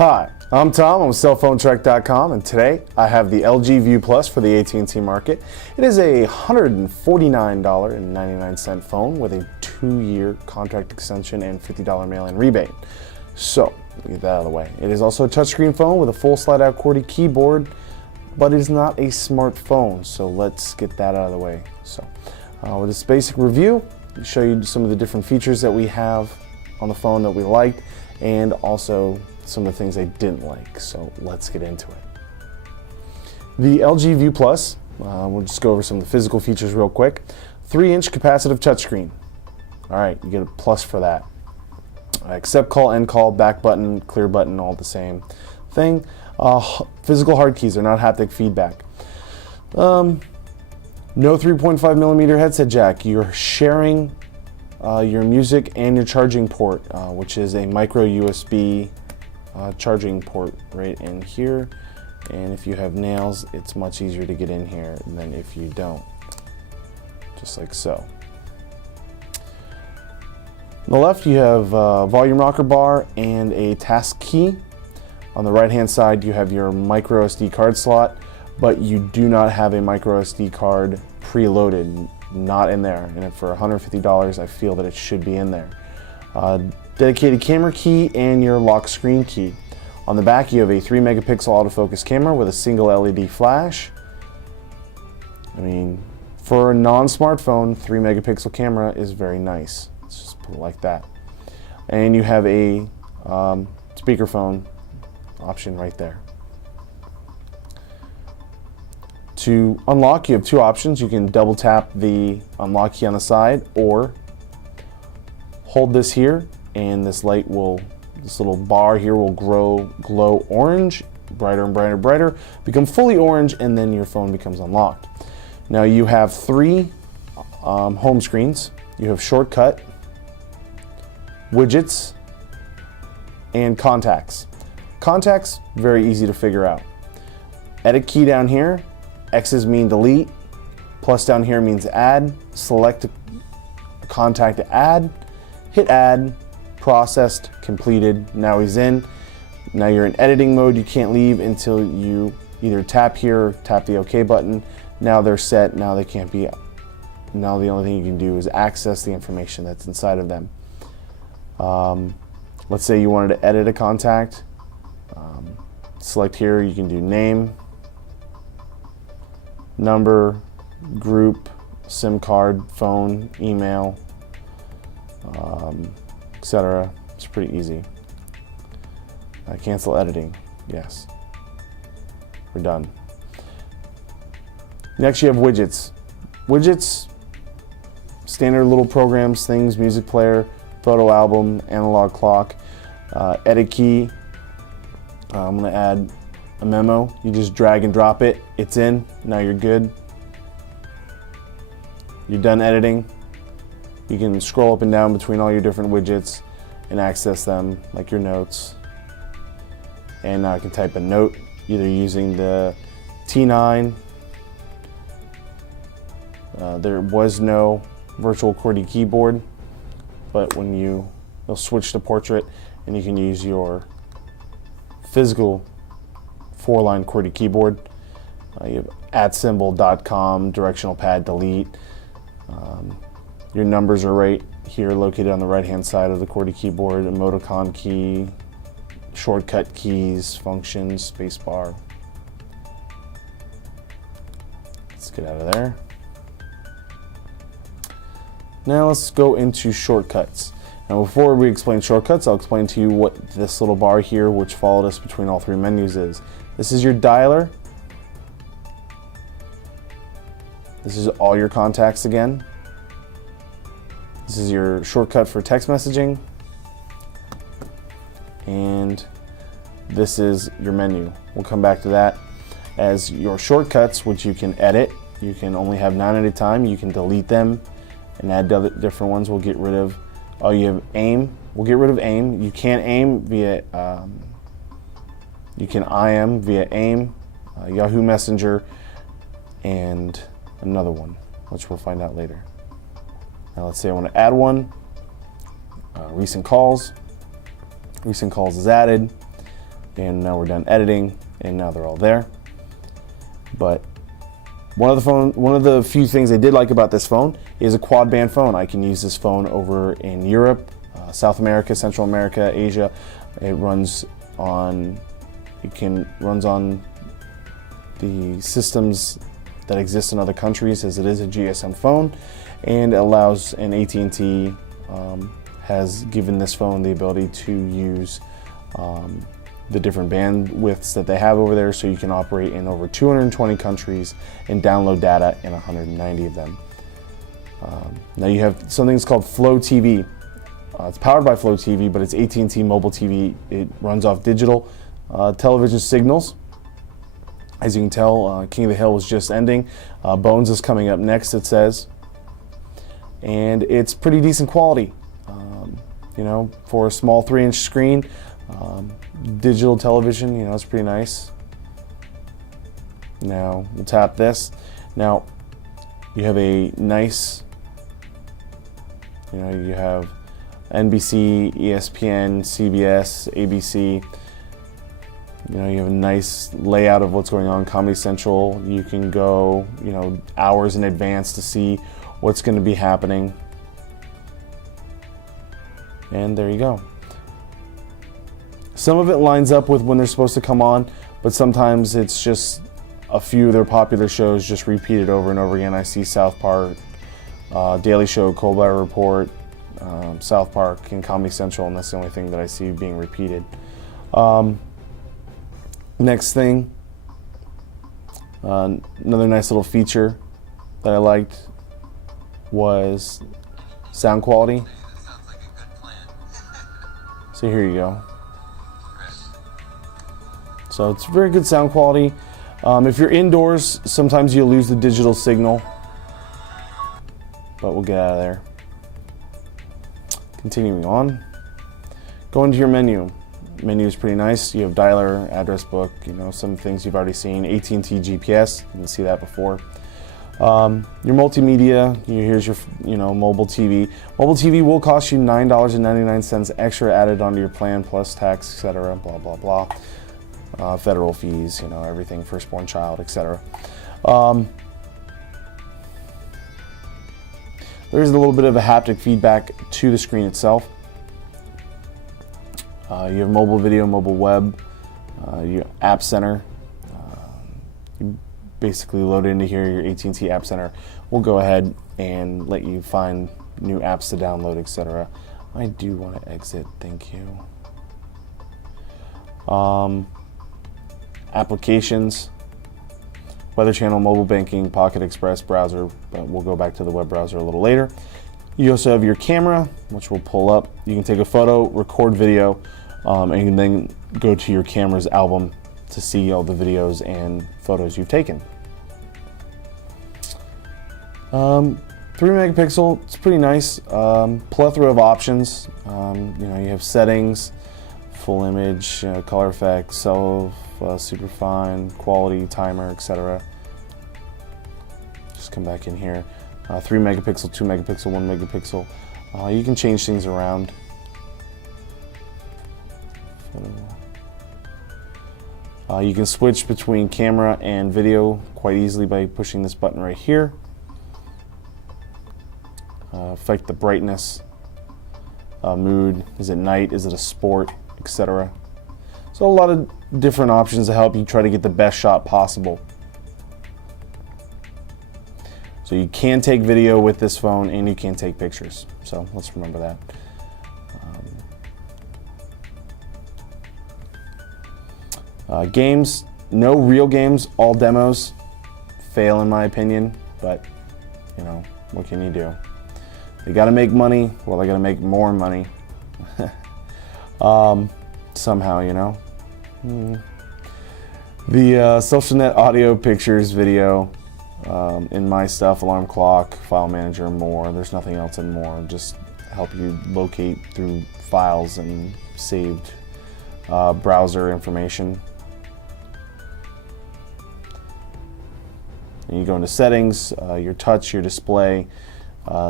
Hi, I'm Tom. I'm with cellphonetrek.com, and today I have the LG View Plus for the AT&T market. It is a $149.99 phone with a 2-year contract extension and $50 mail-in rebate. So, get that out of the way. It is also a touchscreen phone with a full slide-out QWERTY keyboard, but it is not a smartphone, so let's get that out of the way. So, with this basic review, I'll show you some of the different features that we have on the phone that we liked, and also some of the things I didn't like. So let's get into it. The LG View Plus, we'll just go over some of the physical features real quick. 3-inch capacitive touchscreen. All right, you get a plus for that. Accept call, end call, back button, clear button, all the same thing. Physical hard keys are not haptic feedback. No 3.5 millimeter headset jack. You're sharing your music and your charging port, which is a micro USB charging port right in here. And if you have nails, it's much easier to get in here than if you don't. Just like so. On the left, you have a volume rocker bar and a task key. On the right hand side, you have your micro SD card slot, but you do not have a micro SD card preloaded. Not in there, and for $150 I feel that it should be in there. Dedicated camera key and your lock screen key. On the back you have a 3 megapixel autofocus camera with a single LED flash. I mean, for a non-smartphone, 3 megapixel camera is very nice. Let's just put it like that. And you have a speakerphone option right there. To unlock, you have two options. You can double tap the unlock key on the side, or hold this here, and this light will, this little bar here will glow orange, brighter and brighter, brighter, become fully orange, and then your phone becomes unlocked. Now you have 3 home screens. You have shortcut, widgets, and contacts. Contacts, very easy to figure out. Edit key down here. X's mean delete, plus down here means add. Select a contact to add, hit add, processed, completed, now he's in. Now you're in editing mode, you can't leave until you either tap here or tap the OK button. Now they're set, now they can't be, now the only thing you can do is access the information that's inside of them. Let's say you wanted to edit a contact. Select here, you can do name, number, group, SIM card, phone, email, etc. It's pretty easy. Cancel editing, yes. We're done. Next you have widgets. Widgets, standard little programs, things, music player, photo album, analog clock, edit key. I'm going to add a memo. You just drag and drop it. It's in. Now you're good. You're done editing. You can scroll up and down between all your different widgets and access them, like your notes. And now I can type a note either using the T9. There was no virtual QWERTY keyboard, but when you'll switch to portrait, and you can use your physical 4-line QWERTY keyboard. You have @symbol.com, directional pad, delete. Your numbers are right here, located on the right-hand side of the QWERTY keyboard. Emoticon key, shortcut keys, functions, spacebar. Let's get out of there. Now let's go into shortcuts. Now before we explain shortcuts, I'll explain to you what this little bar here, which followed us between all 3 menus, is. This is your dialer. This is all your contacts again. This is your shortcut for text messaging. And this is your menu. We'll come back to that. As your shortcuts, which you can edit, you can only have 9 at a time. You can delete them and add different ones. We'll get rid of, oh, you have aim. We'll get rid of aim. You can't aim via, you can IM via aim, Yahoo Messenger, and another one, which we'll find out later. Now let's say I want to add one. Recent calls. Recent calls is added. And now we're done editing, and now they're all there. But one of the few things I did like about this phone is a quad band phone. I can use this phone over in Europe, South America, Central America, Asia. It runs on the systems that exist in other countries, as it is a GSM phone, and allows an AT&T has given this phone the ability to use the different bandwidths that they have over there, so you can operate in over 220 countries and download data in 190 of them. Now you have something that's called Flow TV. It's powered by Flow TV, but it's AT&T mobile TV. It runs off digital television signals. As you can tell, King of the Hill was just ending. Bones is coming up next, it says. And it's pretty decent quality. You know, for a small 3-inch screen, digital television, you know, it's pretty nice. Now, we'll tap this. Now, you have a nice, you know, you have NBC, ESPN, CBS, ABC. You know, you have a nice layout of what's going on. Comedy Central, you can go, you know, hours in advance to see what's going to be happening. And there you go. Some of it lines up with when they're supposed to come on, but sometimes it's just a few of their popular shows just repeated over and over again. I see South Park, Daily Show, Colbert Report, South Park, and Comedy Central, and that's the only thing that I see being repeated. Next thing, another nice little feature that I liked was sound quality. So here you go. So it's very good sound quality. If you're indoors, sometimes you'll lose the digital signal, but we'll get out of there. Continuing on, go into your menu. Menu is pretty nice. You have dialer, address book, you know, some things you've already seen. AT&T GPS, you can see that before. Your multimedia, here's your, you know, mobile TV. Mobile TV will cost you $9.99 extra added onto your plan, plus tax, etc. Blah blah blah. Federal fees, you know, everything, firstborn child, etc. There's a little bit of a haptic feedback to the screen itself. You have mobile video, mobile web, your App Center. You basically load into here your AT&T App Center. We'll go ahead and let you find new apps to download, etc. I do want to exit, thank you. Applications, Weather Channel, mobile banking, Pocket Express, browser, but we'll go back to the web browser a little later. You also have your camera, which we'll pull up. You can take a photo, record video, and then go to your camera's album to see all the videos and photos you've taken. 3 megapixel, it's pretty nice. Plethora of options. You know, you have settings, full image, color effects, self, superfine, quality, timer, etc. Just come back in here. 3 megapixel, 2 megapixel, 1 megapixel. You can change things around. You can switch between camera and video quite easily by pushing this button right here. Affect the brightness, mood, is it night, is it a sport, etc. So a lot of different options to help you try to get the best shot possible. So you can take video with this phone and you can take pictures. So let's remember that. Games, no real games, all demos. Fail in my opinion, but you know, what can you do? They gotta make money, well they gotta make more money. Somehow, you know. The SocialNet audio, pictures, video, in My Stuff, Alarm Clock, File Manager, more. There's nothing else in more. Just help you locate through files and saved browser information. And you go into settings, your touch, your display.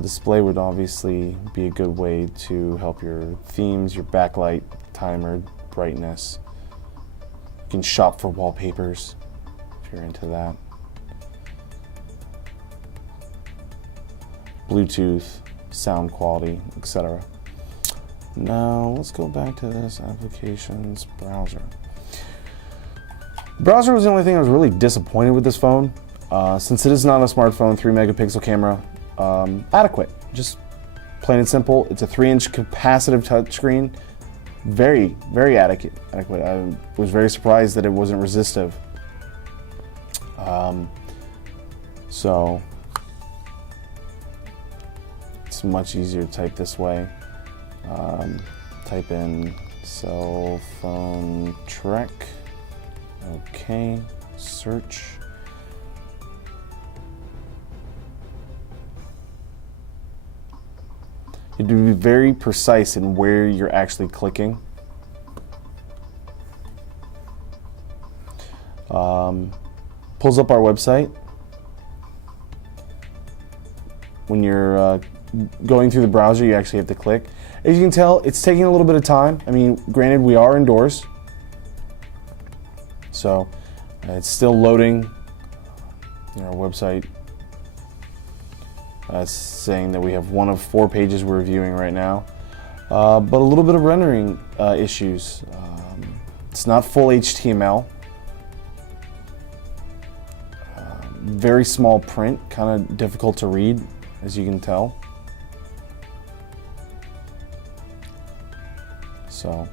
Display would obviously be a good way to help your themes, your backlight, timer, brightness, You can shop for wallpapers if you're into that. Bluetooth, sound quality, etc. Now let's go back to this applications browser. Browser was the only thing I was really disappointed with this phone. Since it is not a smartphone, 3-megapixel camera, adequate. Just plain and simple. It's a 3-inch capacitive touchscreen. Very, very adequate. I was very surprised that it wasn't resistive. So it's much easier to type this way. Type in cell phone Trek. Okay, search. You have to be very precise in where you're actually clicking. Pulls up our website. When you're going through the browser, you actually have to click. As you can tell, it's taking a little bit of time. I mean, granted, we are indoors, so it's still loading. Our website saying that we have one of 4 pages we're reviewing right now, but a little bit of rendering issues. It's not full HTML. Very small print, kind of difficult to read, as you can tell. So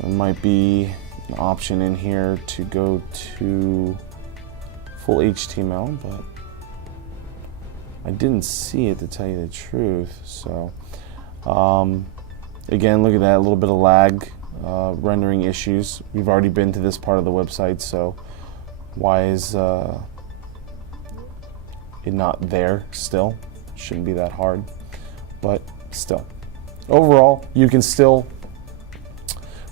there might be an option in here to go to full HTML, but I didn't see it, to tell you the truth. So again, look at that, a little bit of lag, rendering issues. We've already been to this part of the website, so why is it not there still? Shouldn't be that hard, but still. Overall, you can still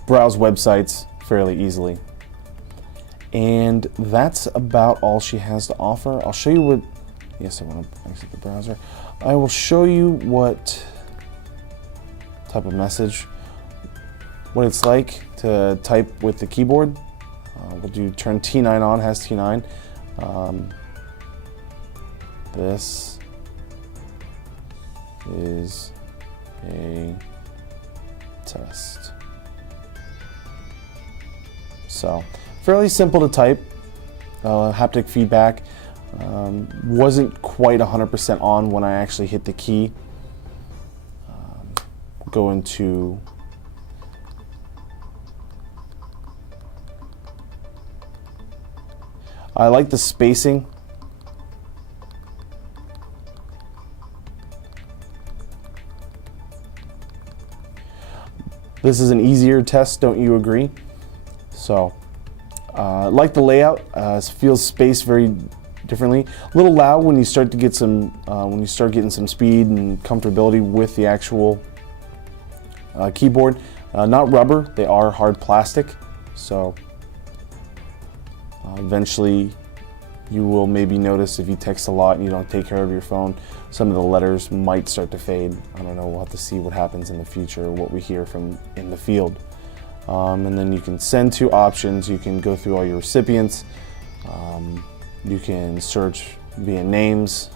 browse websites fairly easily. And that's about all she has to offer. I'll show you what, yes, I want to exit the browser. I will show you what type of message, what it's like to type with the keyboard. We'll do turn T9 on, has T9. This is a test. So fairly simple to type. Haptic feedback wasn't quite 100% on when I actually hit the key. Go into I like the spacing. This is an easier test, don't you agree? So, like the layout, feels spaced very differently. A little loud when you start to get some, when you start getting some speed and comfortability with the actual keyboard. Not rubber, they are hard plastic. So, eventually, you will maybe notice if you text a lot and you don't take care of your phone, some of the letters might start to fade. I don't know, we'll have to see what happens in the future, what we hear from in the field. And then you can send to options, you can go through all your recipients, you can search via names,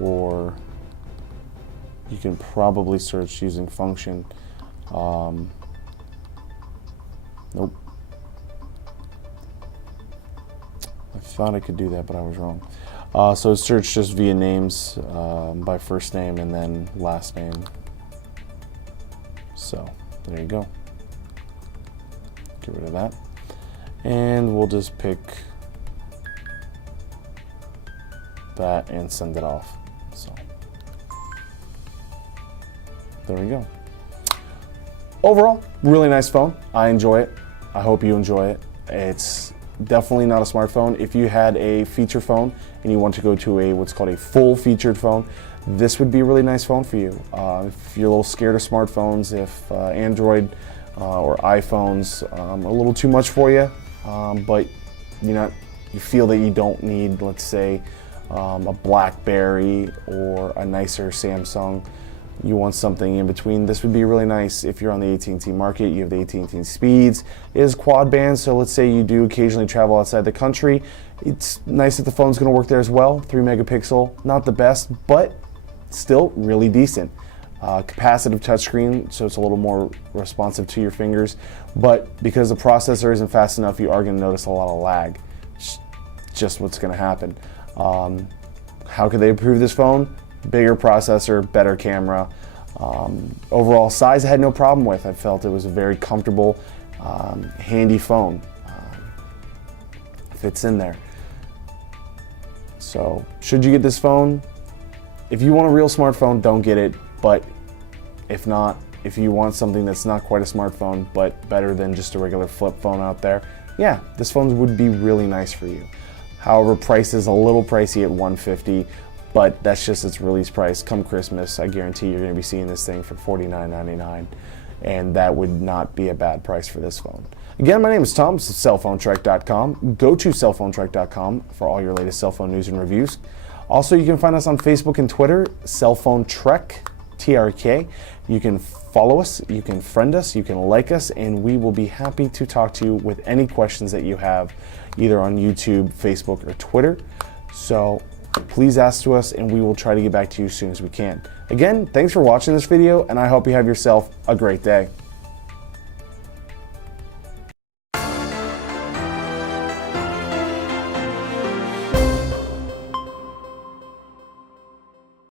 or you can probably search using function. Nope. I thought I could do that, but I was wrong. So search just via names by first name and then last name. So there you go. Get rid of that. And we'll just pick that and send it off. So there we go. Overall, really nice phone. I enjoy it. I hope you enjoy it. It's definitely not a smartphone. If you had a feature phone and you want to go to a what's called a full featured phone, this would be a really nice phone for you. If you're a little scared of smartphones, if Android or iPhones a little too much for you, but you feel that you don't need, let's say, a BlackBerry or a nicer Samsung, you want something in between, this would be really nice if you're on the AT&T market. You have the AT&T Speeds. It is quad band, so let's say you do occasionally travel outside the country. It's nice that the phone's going to work there as well. 3 megapixel, not the best, but still really decent. Capacitive touchscreen, so it's a little more responsive to your fingers, but because the processor isn't fast enough, you are going to notice a lot of lag. It's just what's going to happen. How could they improve this phone? Bigger processor, better camera. Overall size I had no problem with. I felt it was a very comfortable, handy phone. Fits in there. So should you get this phone? If you want a real smartphone, don't get it. But if not, if you want something that's not quite a smartphone, but better than just a regular flip phone out there, yeah, this phone would be really nice for you. However, price is a little pricey at $150, but that's just its release price. Come Christmas, I guarantee you're going to be seeing this thing for $49.99, and that would not be a bad price for this phone. Again, my name is Tom. This is cellphonetrek.com. Go to cellphonetrek.com for all your latest cell phone news and reviews. Also, you can find us on Facebook and Twitter, Cellphone Trek, TRK. You can follow us, you can friend us, you can like us, and we will be happy to talk to you with any questions that you have, either on YouTube, Facebook, or Twitter. So please ask to us, and we will try to get back to you as soon as we can. Again, thanks for watching this video, and I hope you have yourself a great day.